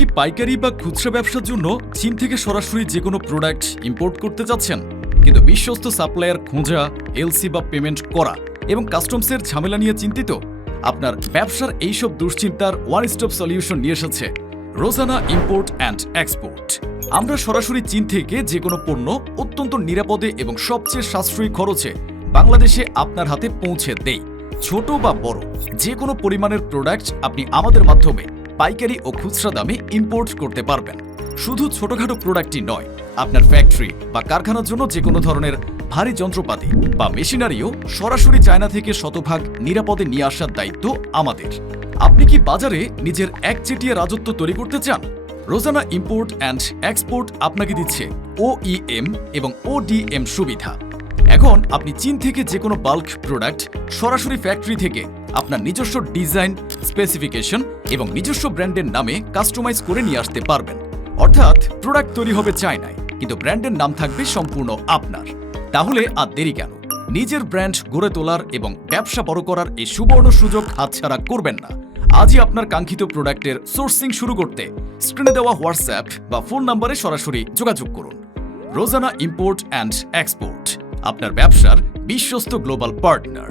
কি পাইকারি বা খুচরা ব্যবসার জন্য চীন থেকে সরাসরি যে কোনো প্রোডাক্ট ইম্পোর্ট করতে চাচ্ছেন, কিন্তু বিশ্বস্ত সাপ্লায়ার খোঁজা, এলসি বা পেমেন্ট করা এবং কাস্টমসের ঝামেলা নিয়ে চিন্তিত? আপনার ব্যবসার এইসব দুশ্চিন্তার ওয়ান স্টপ সলিউশন নিয়ে এসেছে রোজানা ইম্পোর্ট অ্যান্ড এক্সপোর্ট। আমরা সরাসরি চীন থেকে যে কোনো পণ্য অত্যন্ত নিরাপদে এবং সবচেয়ে সাশ্রয়ী খরচে বাংলাদেশে আপনার হাতে পৌঁছে দেই। ছোট বা বড় যে কোনো পরিমাণের প্রোডাক্ট আপনি আমাদের মাধ্যমে পাইকারি ও খুচরা দামে ইম্পোর্ট করতে পারবেন। শুধু ছোটখাটো প্রোডাক্টই নয়, আপনার ফ্যাক্টরি বা কারখানার জন্য যে কোনো ধরনের ভারী যন্ত্রপাতি বা মেশিনারিও সরাসরি চায়না থেকে শতভাগ নিরাপদে নিয়ে আসার দায়িত্ব আমাদের। আপনি কি বাজারে নিজের একচেটিয়া রাজত্ব তৈরি করতে চান? রোজানা ইম্পোর্ট অ্যান্ড এক্সপোর্ট আপনাকে দিচ্ছে OEM এবং ODM সুবিধা। এখন আপনি চীন থেকে যে কোনো বাল্ক প্রোডাক্ট সরাসরি ফ্যাক্টরি থেকে আপনার নিজস্ব ডিজাইন, স্পেসিফিকেশন এবং নিজস্ব ব্র্যান্ডের নামে কাস্টমাইজ করে নিয়ে আসতে পারবেন। অর্থাৎ প্রোডাক্ট তৈরি হবে চায়নায়, কিন্তু ব্র্যান্ডের নাম থাকবে সম্পূর্ণ আপনার। তাহলে আর দেরি কেন? নিজের ব্র্যান্ড গড়ে তোলার এবং ব্যবসা বড় করার এই সুবর্ণ সুযোগ হাতছাড়া করবেন না। আজই আপনার কাঙ্ক্ষিত প্রোডাক্টের সোর্সিং শুরু করতে স্ক্রিনে দেওয়া হোয়াটসঅ্যাপ বা ফোন নম্বরে সরাসরি যোগাযোগ করুন। রোজানা ইম্পোর্ট অ্যান্ড এক্সপোর্ট, আপনার ব্যবসার বিশ্বস্ত গ্লোবাল পার্টনার।